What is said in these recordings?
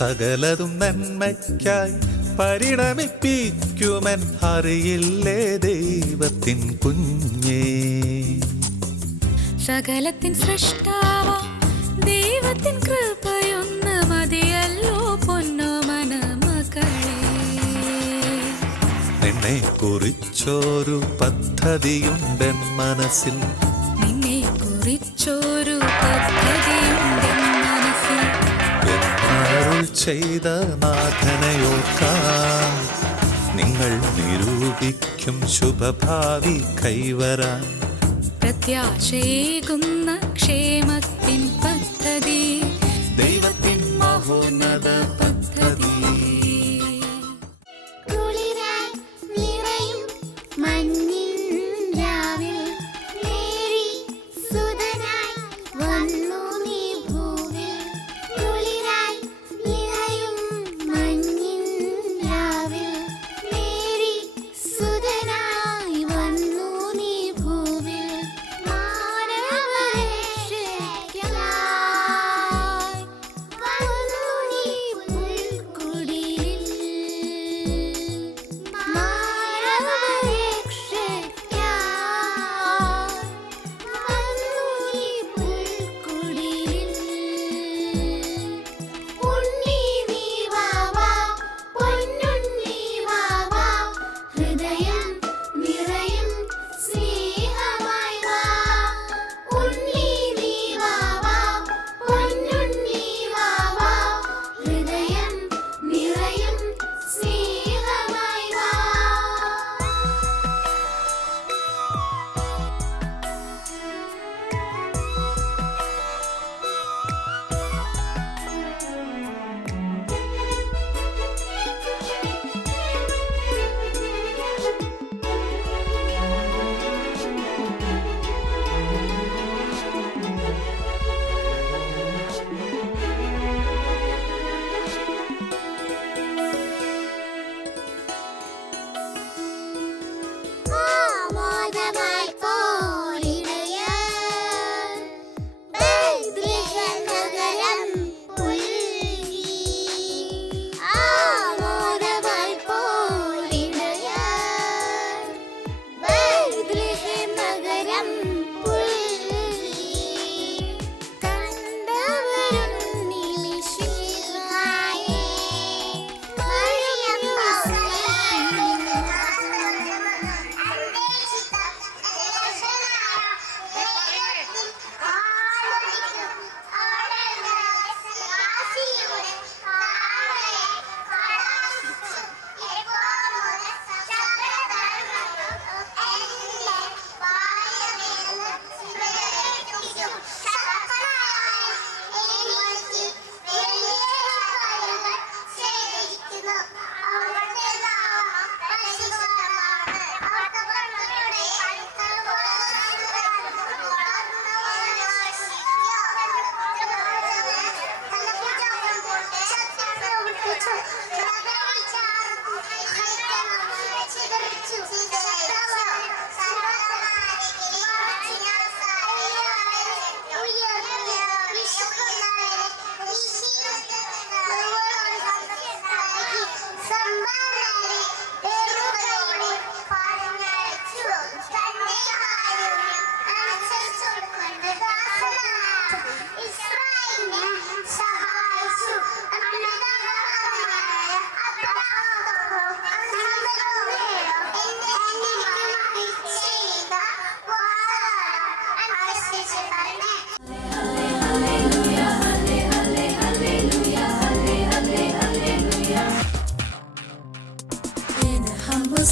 സകലതും നന്മയ്ക്കായി പരിണമിപ്പിക്കുമെൻ അറിയില്ലേ ദൈവത്തിൻ കുഞ്ഞേ. സകലത്തിൻ സൃഷ്ടാവാ ദൈവത്തിൻ കൃപയൊന്ന് മതിയല്ലോ പൊന്നോ മനമകളെ. നിന്നെ കുറിച്ചൊരു പദ്ധതിയുണ്ടെൻ മനസ്സിൽ, നിന്നെ കുറിച്ചൊരു പദ്ധതിയുണ്ടെൻ മനസ്സിൽ. എന്നരുൾ ചെയ്ത നാഥനയോർക്കാൻ നിങ്ങൾ നിരൂപിക്കും ശുഭഭാവി കൈവരാൻ. പ്രത്യാശയേകുന്ന ക്ഷേമത്തിൻ പദ്ധതി, ദൈവത്തിൻ മഹോന്നത പദ്ധതി.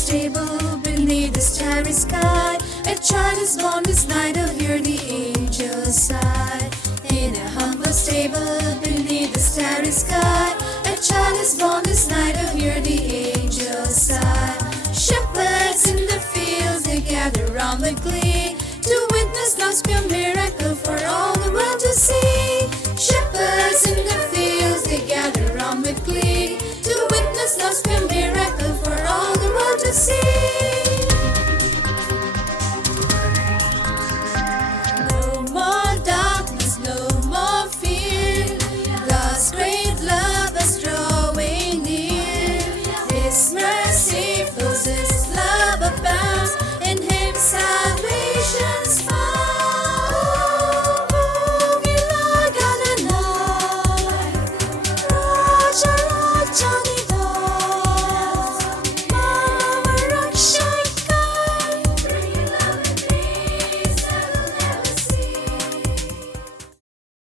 Stable beneath the starry sky, a child is born this night to hear the angels sigh. In a humble stable beneath the starry sky, a child is born this night to hear the angels sigh. Shepherds in the fields, they gather round with glee to witness God's pure miracle for all the world to see. Shepherds in the fields, they gather round with glee to witness God's pure miracle